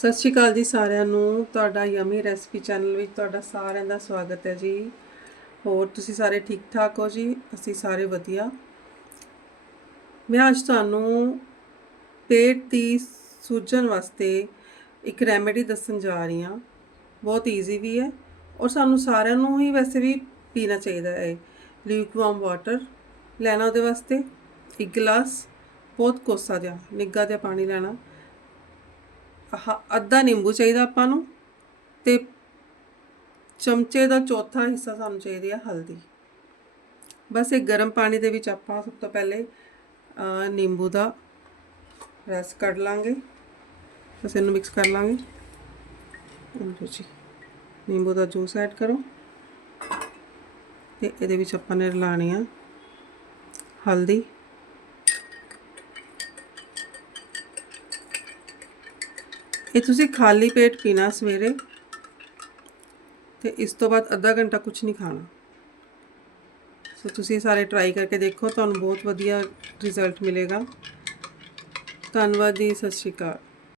ਸਤਿ ਸ਼੍ਰੀ ਅਕਾਲ ਜੀ ਸਾਰਿਆਂ ਨੂੰ। ਤੁਹਾਡਾ ਯਮੀ ਰੈਸਪੀ ਚੈਨਲ ਵਿੱਚ ਤੁਹਾਡਾ ਸਾਰਿਆਂ ਦਾ ਸਵਾਗਤ ਹੈ ਜੀ। ਹੋਰ ਤੁਸੀਂ ਸਾਰੇ ਠੀਕ ਠਾਕ ਹੋ ਜੀ? ਅਸੀਂ ਸਾਰੇ ਵਧੀਆ। ਮੈਂ ਅੱਜ ਤੁਹਾਨੂੰ ਪੇਟ ਦੀ ਸੂਜਨ ਵਾਸਤੇ ਇੱਕ ਰੈਮੇਡੀ ਦੱਸਣ ਜਾ ਰਹੀ ਹਾਂ। ਬਹੁਤ ਈਜ਼ੀ ਵੀ ਹੈ ਔਰ ਸਾਨੂੰ ਸਾਰਿਆਂ ਨੂੰ ਹੀ ਵੈਸੇ ਵੀ ਪੀਣਾ ਚਾਹੀਦਾ ਹੈ। ਲਿਕਵਾਮ ਵਾਟਰ ਲੈਣਾ ਉਹਦੇ ਵਾਸਤੇ, ਇੱਕ ਗਲਾਸ ਬਹੁਤ ਕੋਸਾ ਜਿਹਾ, ਨਿੱਘਾ ਜਿਹਾ ਪਾਣੀ ਲੈਣਾ। ਅੱਧਾ ਨਿੰਬੂ ਚਾਹੀਦਾ ਆਪਾਂ ਨੂੰ ਤੇ ਚਮਚੇ ਦਾ ਚੌਥਾ ਹਿੱਸਾ ਸਾਨੂੰ ਚਾਹੀਦੀ ਹੈ ਹਲਦੀ। ਬਸ ਇਹ ਗਰਮ ਪਾਣੀ ਦੇ ਵਿੱਚ ਆਪਾਂ ਸਭ ਤੋਂ ਪਹਿਲੇ ਨਿੰਬੂ ਦਾ ਰਸ ਕੱਢ ਲਾਂਗੇ। ਬਸ ਇਹਨੂੰ ਮਿਕਸ ਕਰ ਲਾਂਗੇ। ਲਓ ਜੀ, ਨਿੰਬੂ ਦਾ ਜੂਸ ਐਡ ਕਰੋ। ਤੇ ਇਹਦੇ ਵਿੱਚ ਆਪਾਂ ਨੇ ਰਲਾਣੀ ਆ ਹਲਦੀ। ਇਹ ਤੁਸੀਂ ਖਾਲੀ ਪੇਟ ਪੀਣਾ ਸਵੇਰੇ ਤੇ ਇਸ ਤੋਂ ਬਾਅਦ ਅੱਧਾ ਘੰਟਾ ਕੁਝ ਨਹੀਂ ਖਾਣਾ। ਸੋ ਤੁਸੀਂ ਸਾਰੇ ਟਰਾਈ ਕਰਕੇ ਦੇਖੋ, ਤੁਹਾਨੂੰ ਬਹੁਤ ਵਧੀਆ ਰਿਜ਼ਲਟ ਮਿਲੇਗਾ। ਧੰਨਵਾਦ ਜੀ, ਸਤਿ ਸ਼੍ਰੀ ਅਕਾਲ।